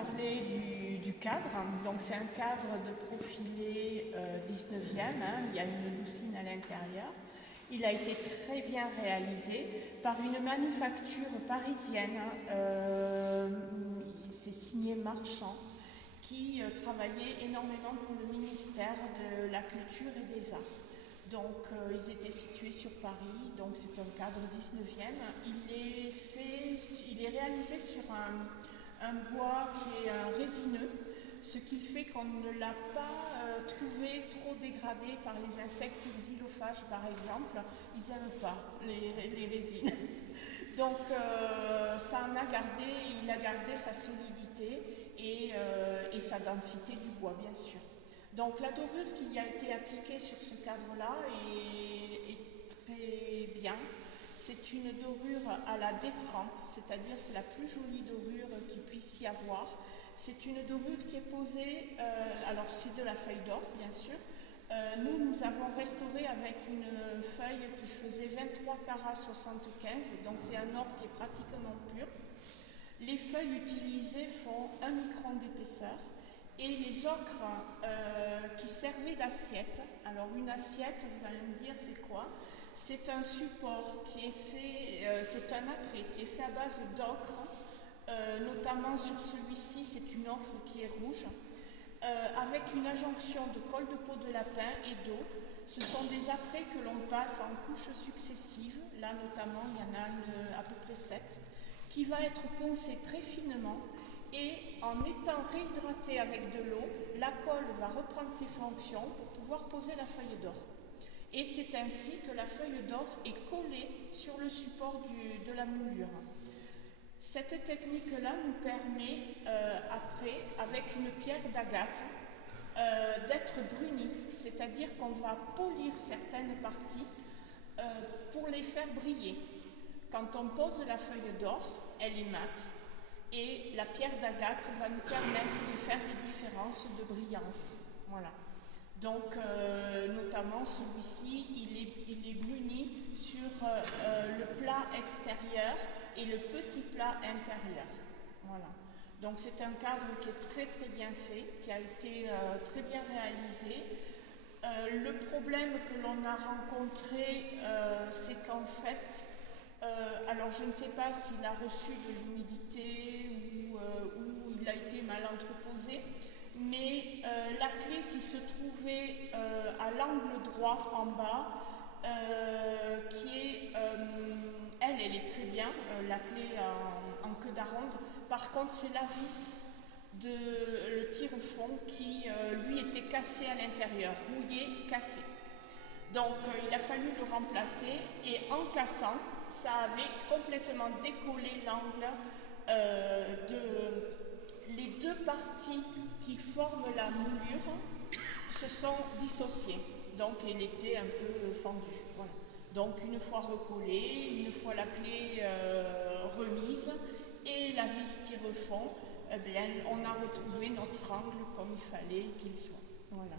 parler du cadre. Donc c'est un cadre de profilé 19e, hein. Il y a une doucine à l'intérieur. Il a été très bien réalisé par une manufacture parisienne. C'est signé Marchand, qui travaillait énormément pour le ministère de la Culture et des Arts. Donc ils étaient situés sur Paris, donc c'est un cadre 19e. Il est réalisé sur un bois qui est résineux, ce qui fait qu'on ne l'a pas trouvé trop dégradé par les insectes xylophages par exemple. Ils n'aiment pas les résines. Donc il a gardé sa solidité et sa densité du bois bien sûr. Donc la dorure qui y a été appliquée sur ce cadre-là est très bien. C'est une dorure à la détrempe, c'est-à-dire c'est la plus jolie dorure qu'il puisse y avoir. C'est une dorure qui est posée, alors c'est de la feuille d'or bien sûr. Nous avons restauré avec une feuille qui faisait 23 carats 75, donc c'est un or qui est pratiquement pur. Les feuilles utilisées font 1 micron d'épaisseur. Et les ocres qui servaient d'assiette, alors une assiette, vous allez me dire c'est quoi? C'est un support qui est fait, c'est un apprêt qui est fait à base d'ocre, notamment sur celui-ci c'est une ocre qui est rouge, avec une adjonction de colle de peau de lapin et d'eau. Ce sont des apprêts que l'on passe en couches successives, là notamment il y en a à peu près 7, qui va être poncé très finement. Et en étant réhydraté avec de l'eau, la colle va reprendre ses fonctions pour pouvoir poser la feuille d'or. Et c'est ainsi que la feuille d'or est collée sur le support de la moulure. Cette technique-là nous permet après, avec une pierre d'agate, d'être brunie, c'est-à-dire qu'on va polir certaines parties pour les faire briller. Quand on pose la feuille d'or, elle est mate. Et la pierre d'agate va nous permettre de faire des différences de brillance. Voilà. Donc, notamment celui-ci, il est bruni sur le plat extérieur et le petit plat intérieur. Voilà. Donc, c'est un cadre qui est très très bien fait, qui a été très bien réalisé. Le problème que l'on a rencontré, c'est qu'en fait, alors je ne sais pas s'il a reçu de l'humidité ou il a été mal entreposé, mais la clé qui se trouvait à l'angle droit en bas, elle est très bien, la clé en queue d'aronde. Par contre, c'est la vis le tire-fond qui lui était cassé à l'intérieur, rouillé, cassé. Donc il a fallu le remplacer et en cassant, ça avait complètement décollé l'angle les deux parties qui forment la moulure se sont dissociées. Donc elle était un peu fendue. Voilà. Donc une fois recollée, une fois la clé remise et la vis tire-fond, eh bien, on a retrouvé notre angle comme il fallait qu'il soit. Voilà.